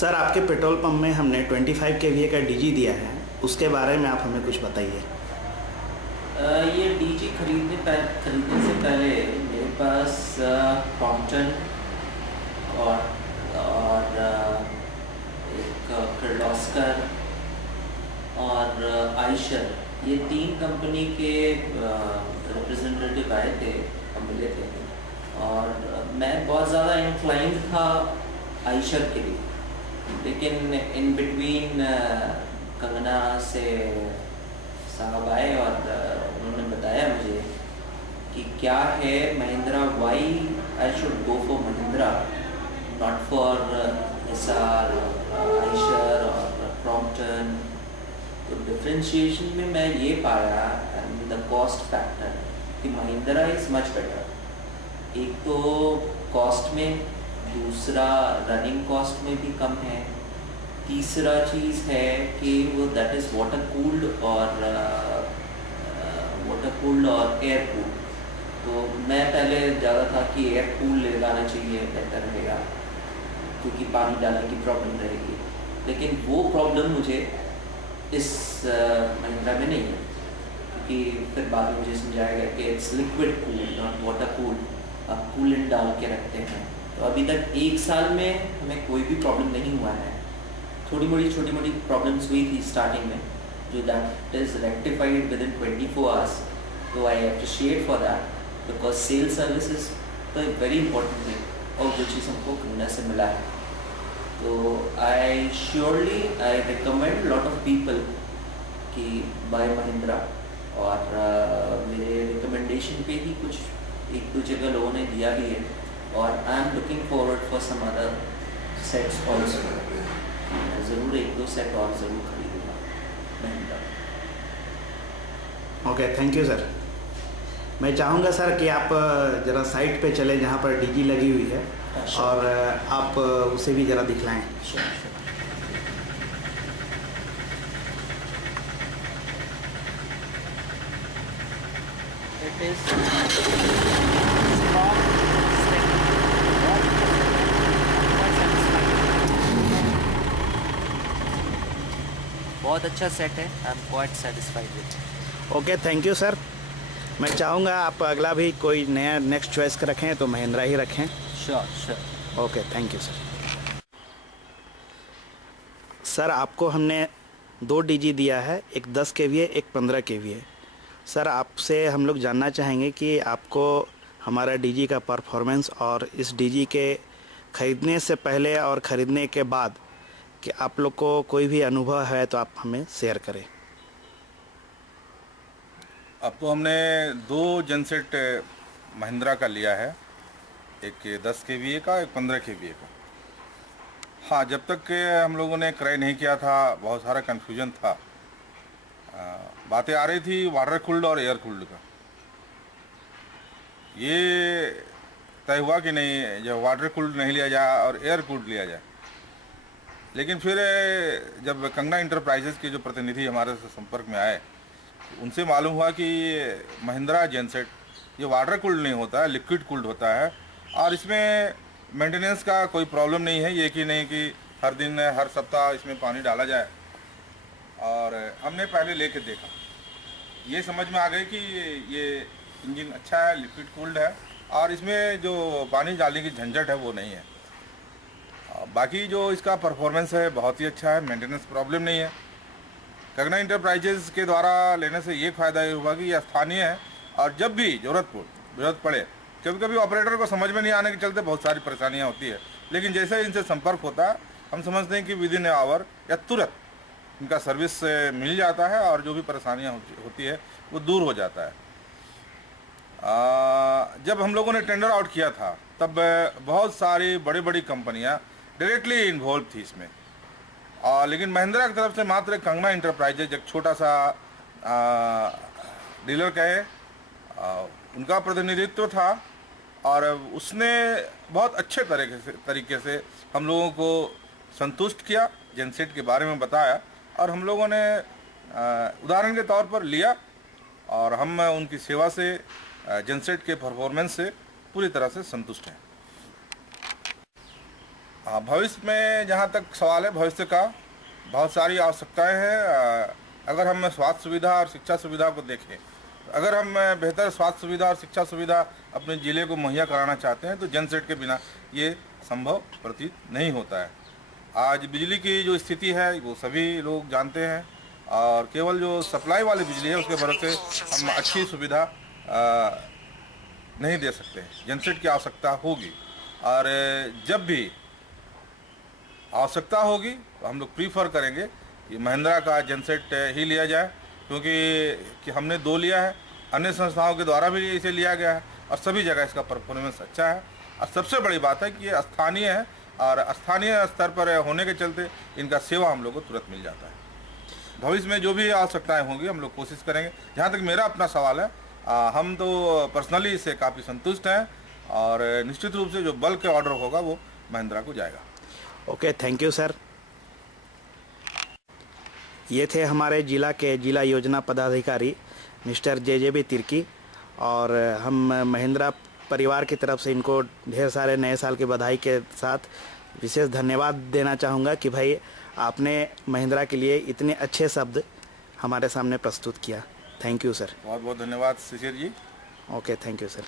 Sir आपके petrol pump में हमने 25 केवीए का डीजी दिया है, उसके बारे में आप हमें कुछ बताइए। ये डीजी खरीदने से पहले मेरे पास क्रॉम्पटन और एक किर्लोस्कर और आयशर, ये 3 कंपनी के रिप्रेजेंटेटिव आए थे, हम मिले थे। और मैं बहुत ज़्यादा इंक्लाइंड था आयशर के लिए, लेकिन इन बिटवीन कंगना से साहब आए और उन्होंने बताया मुझे कि क्या है Mahindra, why I should go for Mahindra not for SR, Eicher और क्रॉम्पटन। तो डिफ्रेंशिएशन में मैं ये पाया एंड द कॉस्ट फैक्टर कि महिंद्रा इज़ मच बेटर। एक तो कॉस्ट में, दूसरा रनिंग कॉस्ट में भी कम है, तीसरा चीज़ है कि वो दैट इज़ वाटर कूल्ड और एयर कूल्ड। तो मैं पहले ज़्यादा था कि एयर कूल ले लगाना चाहिए, बेहतर रहेगा क्योंकि पानी डालने की प्रॉब्लम रहेगी, लेकिन वो प्रॉब्लम मुझे इस महिंद्रा में नहीं है, क्योंकि फिर बाद में मुझे समझाया गया कि it's liquid cool not water cool, आप कूलेंट डाल के रखते हैं। तो अभी तक 1 साल में हमें कोई भी प्रॉब्लम नहीं हुआ है। छोटी मोटी प्रॉब्लम्स हुई थी स्टार्टिंग में, जो that is rectified within 24 hours. तो I appreciate for that, because sale service is the very important thing और जो चीज़ हमको खरीदने से मिला है। तो I recommend lot of people कि बाय महिंद्रा। और मेरे रिकमेंडेशन पे ही कुछ 1-2 जगह लोगों ने दिया भी है, और I am looking forward for some other sets also. ज़रूर 1-2 सेट और ज़रूर खरीदूँगा Mahindra. Okay, thank you sir. मैं चाहूँगा सर कि आप ज़रा साइट पे चलें जहाँ पर डीजी लगी हुई है, और आप उसे भी ज़रा दिखलाएं। इट इज़ बहुत अच्छा सेट है, I am quite satisfied with. Okay, thank you sir. मैं चाहूँगा आप अगला भी कोई नया नेक्स्ट चॉइस का रखें तो महिंद्रा ही रखें। Sure. Okay, thank you sir. Sir आपको हमने 2 डीजी दिया है, एक 10 केवीए, एक 15 केवीए। सर आपसे हम लोग जानना चाहेंगे कि आपको हमारा डीजी का परफॉर्मेंस और इस डीजी के ख़रीदने से पहले और ख़रीदने के बाद कि आप लोग को कोई भी अनुभव है तो आप हमें शेयर करें। अब तो हमने 2 जनसेट महिंद्रा का लिया है, एक 10 केवीए का, एक 15 केवीए का। हाँ, जब तक के हम लोगों ने क्रय नहीं किया था बहुत सारा कन्फ्यूजन था। बातें आ रही थी वाटर कूल्ड और एयर कूल्ड का। ये तय हुआ कि नहीं, जब वाटर कूल्ड नहीं लिया जाए और एयर कूल्ड लिया जाए। लेकिन फिर जब कंगना इंटरप्राइजेज़ के जो प्रतिनिधि हमारे से संपर्क में आए, उनसे मालूम हुआ कि महिंद्रा जेनसेट ये वाटर कूल्ड नहीं होता है, लिक्विड कूल्ड होता है, और इसमें मेंटेनेंस का कोई प्रॉब्लम नहीं है। ये कि नहीं कि हर दिन हर सप्ताह इसमें पानी डाला जाए। और हमने पहले लेके देखा, ये समझ में आ गई कि ये इंजन अच्छा है, लिक्विड कूल्ड है, और इसमें जो पानी डालने की झंझट है वो नहीं है। बाकी जो इसका परफॉर्मेंस है बहुत ही अच्छा है, मेंटेनेंस प्रॉब्लम नहीं है। कंगना इंटरप्राइजेज़ के द्वारा लेने से ये फ़ायदा ये हुआ कि ये स्थानीय है, और जब भी ज़रूरत पड़े, कभी कभी ऑपरेटर को समझ में नहीं आने के चलते बहुत सारी परेशानियां होती है, लेकिन जैसे इनसे संपर्क होता है हम समझते हैं कि विद इन आवर या तुरंत इनका सर्विस मिल जाता है, और जो भी परेशानियां होती है वो दूर हो जाता है। जब हम लोगों ने टेंडर आउट किया था तब बहुत सारी बड़ी कंपनियां डायरेक्टली इन्वॉल्व थी इसमें, लेकिन महिंद्रा की तरफ से मात्र कंगना इंटरप्राइजेज, एक छोटा सा डीलर कहे, उनका प्रतिनिधित्व था, और उसने बहुत अच्छे तरीके से हम लोगों को संतुष्ट किया, जेनसेट के बारे में बताया, और हम लोगों ने उदाहरण के तौर पर लिया, और हम उनकी सेवा से, जेनसेट के परफॉर्मेंस से पूरी तरह से संतुष्ट हैं। हाँ, भविष्य में जहाँ तक सवाल है भविष्य का, बहुत सारी आवश्यकताएं हैं। अगर हम स्वास्थ्य सुविधा और शिक्षा सुविधा को देखें, अगर हम बेहतर स्वास्थ्य सुविधा और शिक्षा सुविधा अपने ज़िले को मुहैया कराना चाहते हैं तो जनसेट के बिना ये संभव प्रतीत नहीं होता है। आज बिजली की जो स्थिति है वो सभी लोग जानते हैं, और केवल जो सप्लाई वाली बिजली है उसके भरोसे हम अच्छी सुविधा नहीं दे सकते। जनसेट की आवश्यकता होगी, और जब भी आवश्यकता होगी तो हम लोग प्रीफर करेंगे कि महिंद्रा का जनसेट ही लिया जाए, क्योंकि हमने 2 लिया है, अन्य संस्थाओं के द्वारा भी इसे लिया गया है और सभी जगह इसका परफॉर्मेंस अच्छा है। और सबसे बड़ी बात है कि ये स्थानीय है, और स्थानीय स्तर पर होने के चलते इनका सेवा हम लोग को तुरंत मिल जाता है। भविष्य में जो भी आवश्यकताएं होंगी हम लोग कोशिश करेंगे। जहाँ तक मेरा अपना सवाल है, हम तो पर्सनली इससे काफ़ी संतुष्ट हैं, और निश्चित रूप से जो बल्क ऑर्डर होगा वो महिंद्रा को जाएगा। Okay, thank you sir. ये थे हमारे जिला के जिला योजना पदाधिकारी मिस्टर जे तिर्की, और हम महिंद्रा परिवार की तरफ से इनको ढेर सारे नए साल की बधाई के साथ विशेष धन्यवाद देना चाहूँगा कि भाई आपने महिंद्रा के लिए इतने अच्छे शब्द हमारे सामने प्रस्तुत किया। Thank you sir. बहुत बहुत धन्यवाद Shishir ji. Okay, thank you sir.